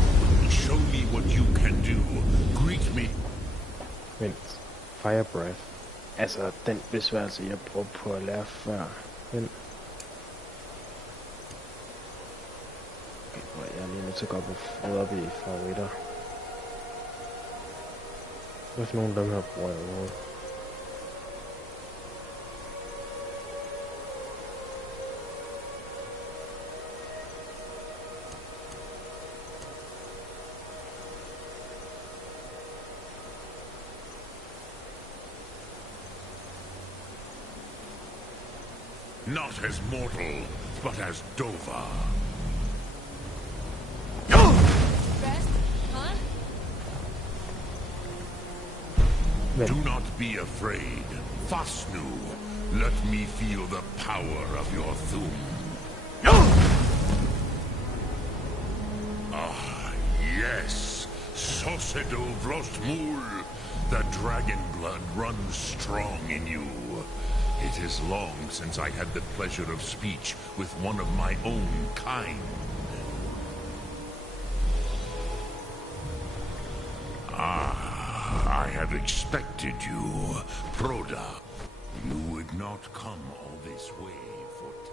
show me what you can do. Greet me. Vent. Fire breath. Altså, den besværgelse, jeg brugte på at lære før. Vent. Okay, jeg er lige nødt til at gå op i favoritter. Hvad for nogle af dem her bruger jeg overhovedet? Not as mortal, but as Dova. Rest? Huh? Do not be afraid. Fasnu, let me feel the power of your Thum. Ah, yes. Sosedo Vrostmul. The dragon blood runs strong in you. It is long since I had the pleasure of speech with one of my own kind. Ah, I had expected you, Proda. You would not come all this way for tea.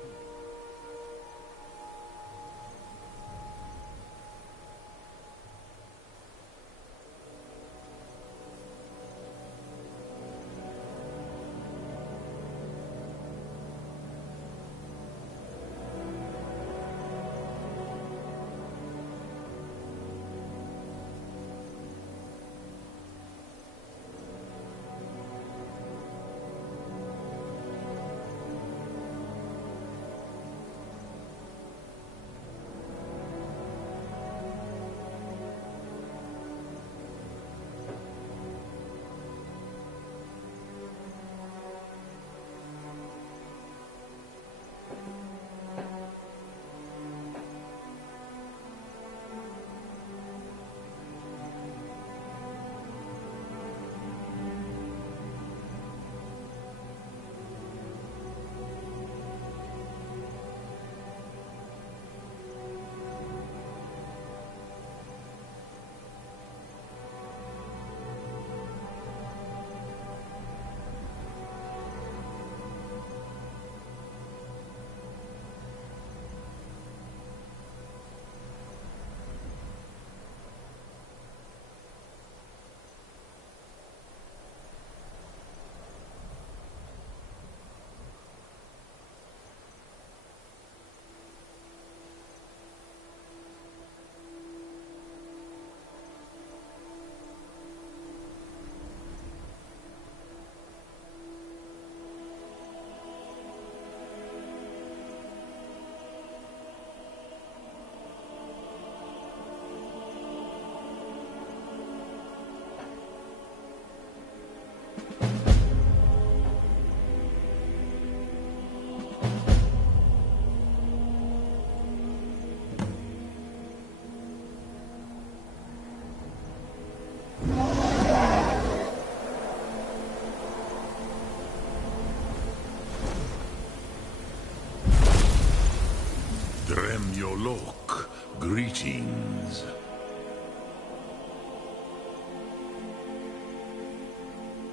Dremyolok, greetings.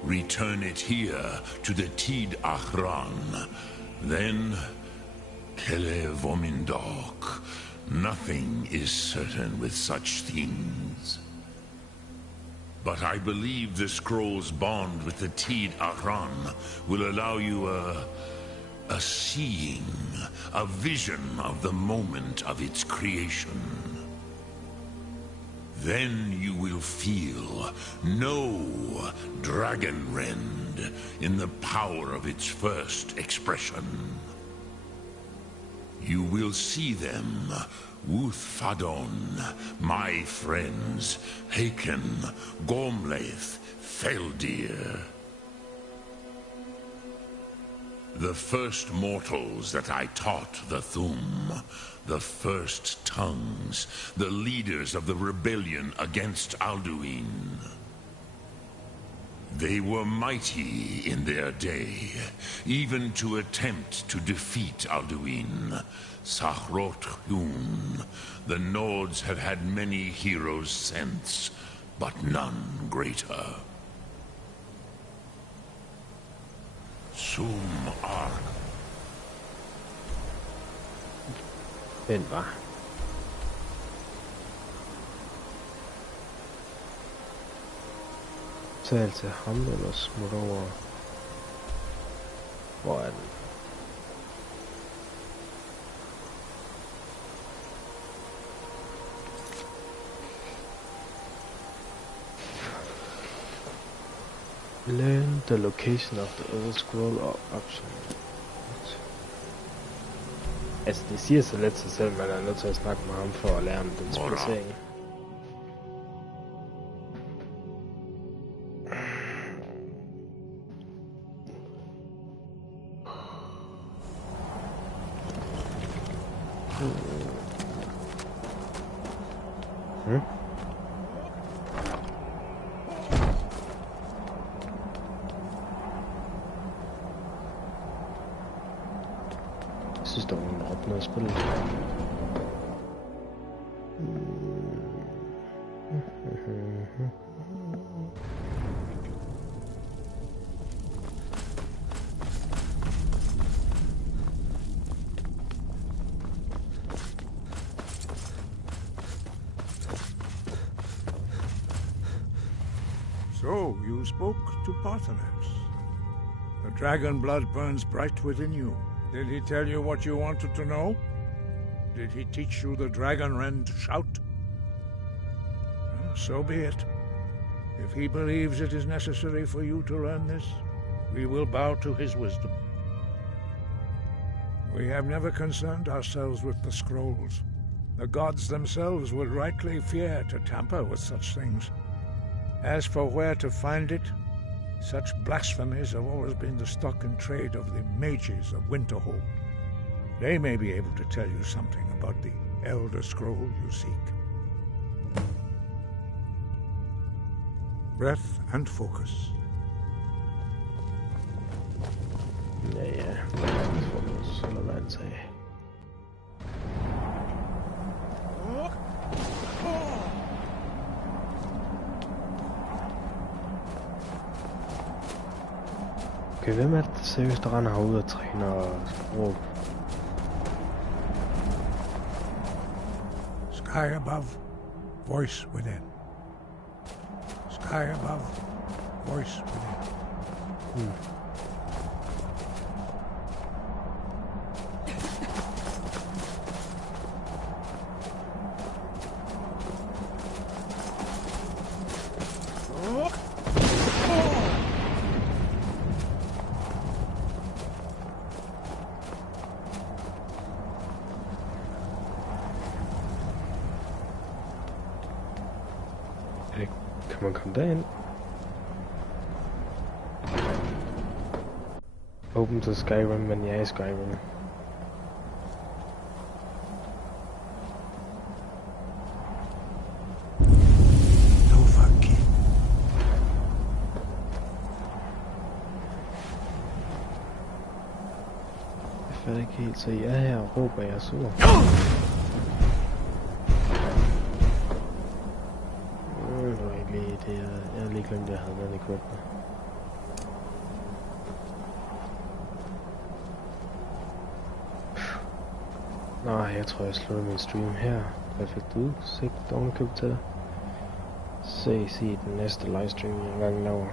Return it here to the Tid Achran. Then, Kele Vomindok. Nothing is certain with such things. But I believe the scroll's bond with the Tid Achran will allow you a seeing, a vision of the moment of its creation. Then you will feel, know Dragonrend in the power of its first expression. You will see them, Wuthfadon, my friends, Haken, Gormlaith, Feldir. The first mortals that I taught the Thum, the first tongues, the leaders of the rebellion against Alduin. They were mighty in their day, even to attempt to defeat Alduin. Sahrot-Hun, the Nords have had many heroes since, but none greater. Sum Ark. Den var. Tal til ham eller smut over. Hvor er den? Learn the location of the old scroll option. Altså det siger så let sig selv, man er nødt til at snakke med ham for at lære om den placering. Jeg synes, der var nogen, der opnåede at spille. So, you spoke to Paarthurnax. The dragon blood burns bright within you. Did he tell you what you wanted to know? Did he teach you the Dragonrend shout? Well, so be it. If he believes it is necessary for you to learn this, we will bow to his wisdom. We have never concerned ourselves with the scrolls. The gods themselves would rightly fear to tamper with such things. As for where to find it, such blasphemies have always been the stock and trade of the mages of Winterhold. They may be able to tell you something about the Elder Scroll you seek. Breath and focus. Ja. Fokus, eller hvad han sagde. Okay, hvem er det seriøst, der render herude og træner og råb? Sky above, voice within. Sky above, voice within. Kan man komme derind? Open to Skyrim, men jeg er i Skyrim. Jeg fatter ikke helt, så jeg er her og råber, jeg er sur. Jeg havde lige glemt, at jeg havde den equipment. Nå, jeg tror, jeg slutter min stream her. Perfekt udsigt, ovenikøbet til. Ses i den næste livestream, jeg engang laver.